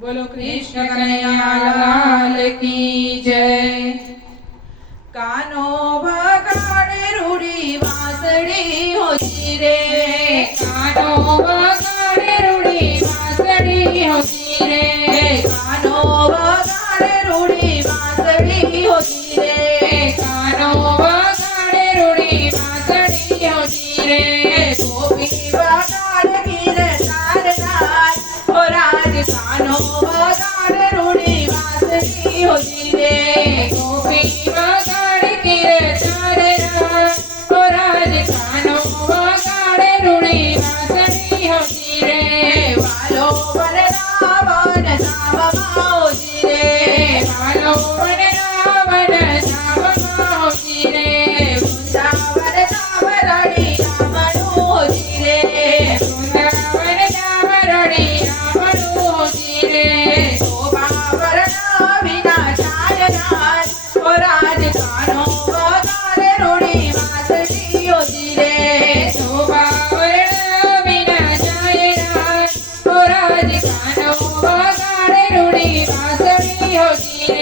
બોલો કૃષ્ણ કનૈયાલાલ કી જય. કાનો ભગાડે રૂડી વાસડી હોજી રે. કાનો વાલો વરદા વન સામ માવજી રે વાલો વરદા Yeah.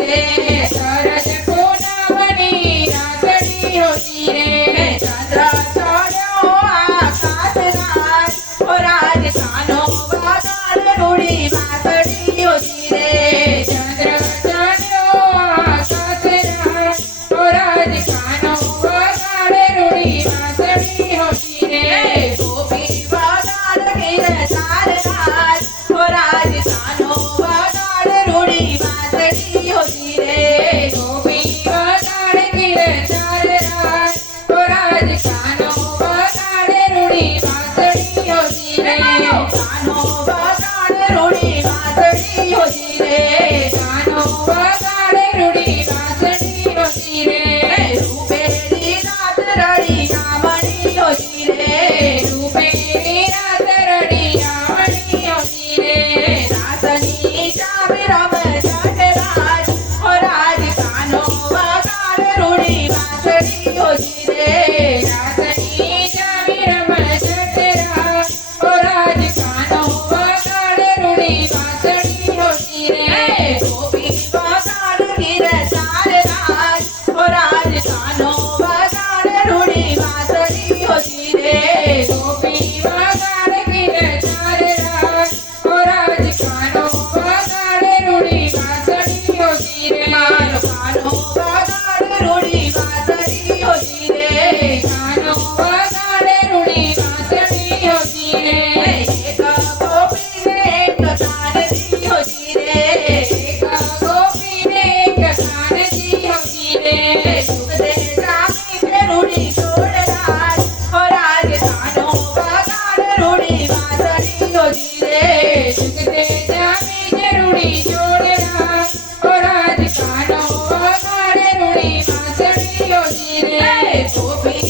Yeah. Hey, for me.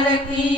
நாளைக்கு